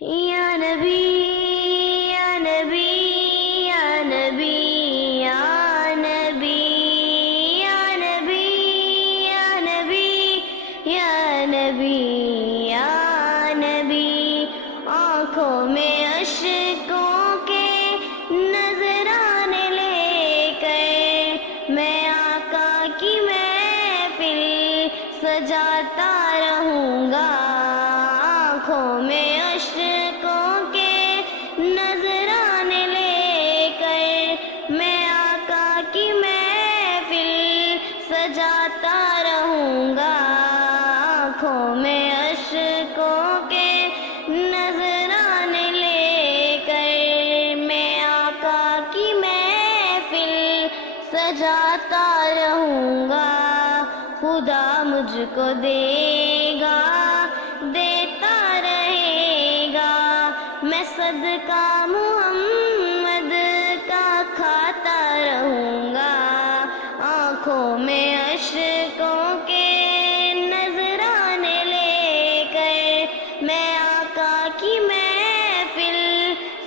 یا نبی یا نبی یا نبی یا نبی یا نبی یا نبی یا نبی یا نبی آنکھوں میں اشکوں کے نذرانے لے کر میں آقا کی محفل سجاتا رہوں گا آنکھوں میں اشکوں کے نذرانے لے کر میں آقا کی محفل سجاتا رہوں گا آنکھوں میں اشکوں کے نذرانے لے کر میں آقا کی محفل سجاتا رہوں گا خدا مجھ کو دے گا دیتا رہے گا میں صدقہ محمد کا کھاتا رہوں گا آنکھوں میں اشکوں کے نذرانے لے کر میں آقا کی محفل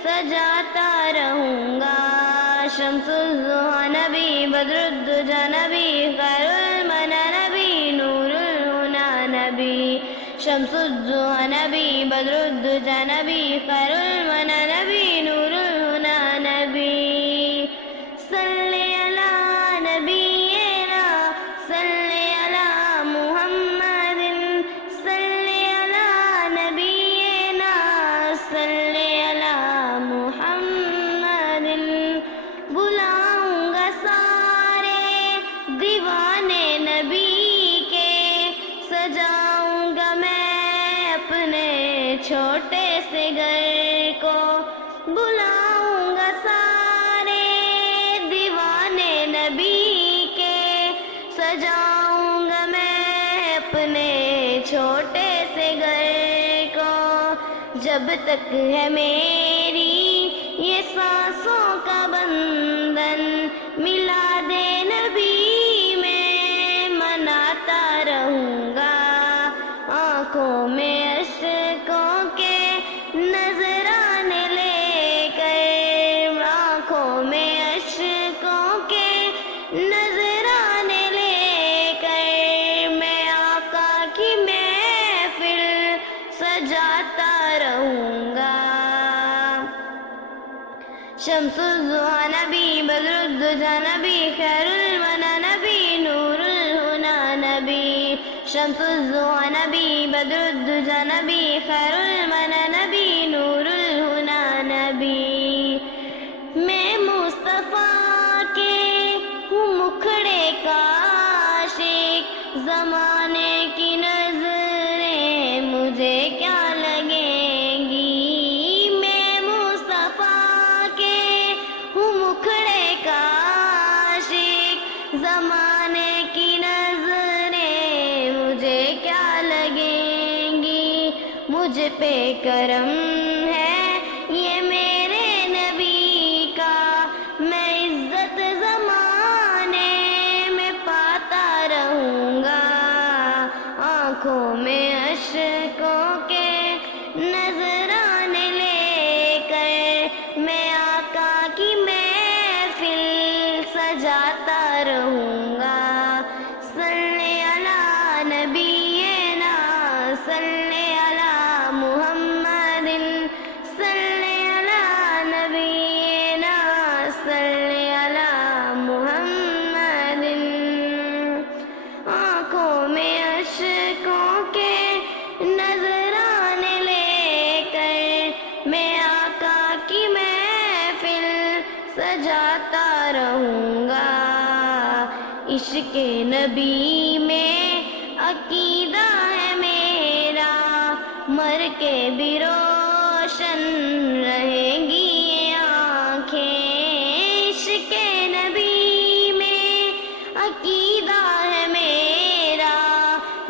سجاتا رہوں گا شمس الضحیٰ نبی بدر الدجا نبی خیر المنی نبی نور الہدی نبی شمس الضحیٰ نبی بدر الدجا نبی خیر المنی نبی نور الہدی نبی صلی علی نبینا صلی علی محمد صلی علی نبینا صلی علی محمد بلاؤں گا سارے دیوانے نبی کے سجاؤں گا میں اپنے چھوٹے سے گھر کو بلاؤں گا سارے دیوانے نبی کے سجاؤں گا میں اپنے چھوٹے سے گھر کو جب تک ہے میری یہ سانسوں کا بندھن میلاد نبی میں مناتا رہوں گا آنکھوں میں اشکوں کے نذرانے لے کر آنکھوں میں اشکوں کے نذرانے لے کر میں آقا کی محفل سجاتا رہوں گا شمس الضحیٰ نبی بدر الدجا نبی خیر المنی نبی نور الہدی نبی شمس الضحیٰ نبی بدر الدجا نبی خیر المنی نبی نور الہدی نبی میں مصطفیٰ کے ہوں مکھڑے کا عاشق زمانے کی نظریں مجھے کیا لگیں گی میں مصطفیٰ کے ہوں مکھڑے کا عاشق زمانے کی نظریں مجھے کیا لگیں گی مجھ پہ کرم ہے یہ میرے نبی کا میں عزت زمانے میں پاتا رہوں گا آنکھوں میں اشکوں کے نذرانے لے کر میں آقا کی محفل سجاتا رہوں گا صلی علی نبینا صلی علی محمد صلی علی نبینا صلی علی محمد آنکھوں میں اشکوں کے نذرانے لے کر میں آقا کی محفل سجاتا رہوں گا عشق نبی میں عقیدہ ہے میرا مر کے بھی روشن رہیں گی یہ آنکھیں عشق نبی میں عقیدہ ہے میرا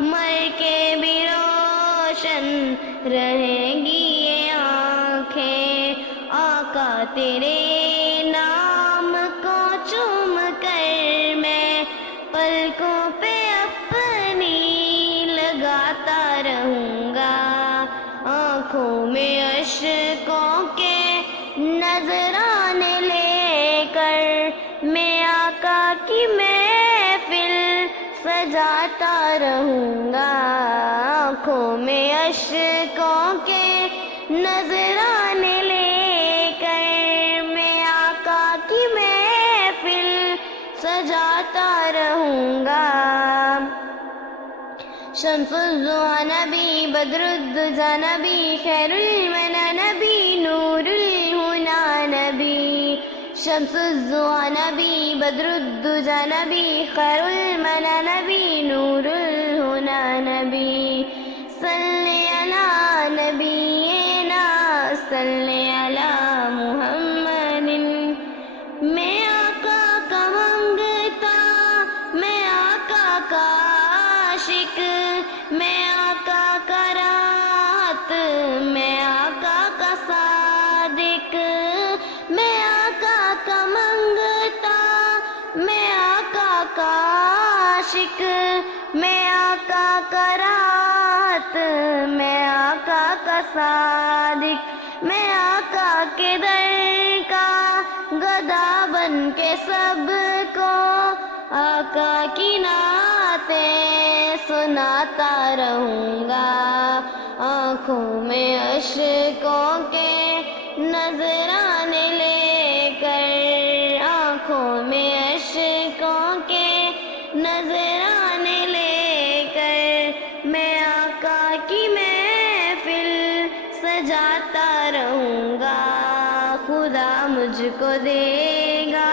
مر کے بھی روشن رہیں گی یہ آنکھیں آقا تیرے نام کو چوم کر میں پلکوں پہ اپنی لگاتا رہوں گا آنکھوں میں عشقوں کے نذرانے لے کر میں آقا کی محفل سجاتا رہوں گا. آنکھوں میں عشقوں کے نذرانے لے کر میں آقا کی محفل سجاتا رہوں گا. شمس الضحیٰ نبی، بدر الدجیٰ نبی، خیر المنی نبی، نور الہدیٰ نبی. شمس الضحیٰ نبی، بدر الدجیٰ نبی، خیر المنی نبی، نور الہدیٰ نبی. صلی علی نبینا صلی علی محمد. میں آقا کا منگتا، میں آقا کا عاشق، میں آقا کا رات، میں آقا کا صادق. میں آقا کا منگتا، میں آقا کا عاشق، میں آقا کا رات، میں آقا کا صادق. میں آقا کے در کا گدا بن کے سب کو آقا کی نعتیں سناتا رہوں گا. آنکھوں میں عشقوں کے نذرانے لے کر، آنکھوں میں عشقوں کے نذرانے لے کر میں آقا کی محفل سجاتا رہوں گا. خدا مجھ کو دے گا،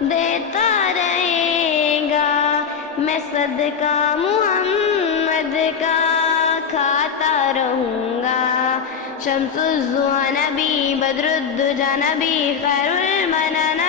دیتا رہے گا، میں صدقہ محمد کا کھاتا رہوں گا. شمس الضحیٰ نبی، بدر الدجیٰ نبی، خیر المنی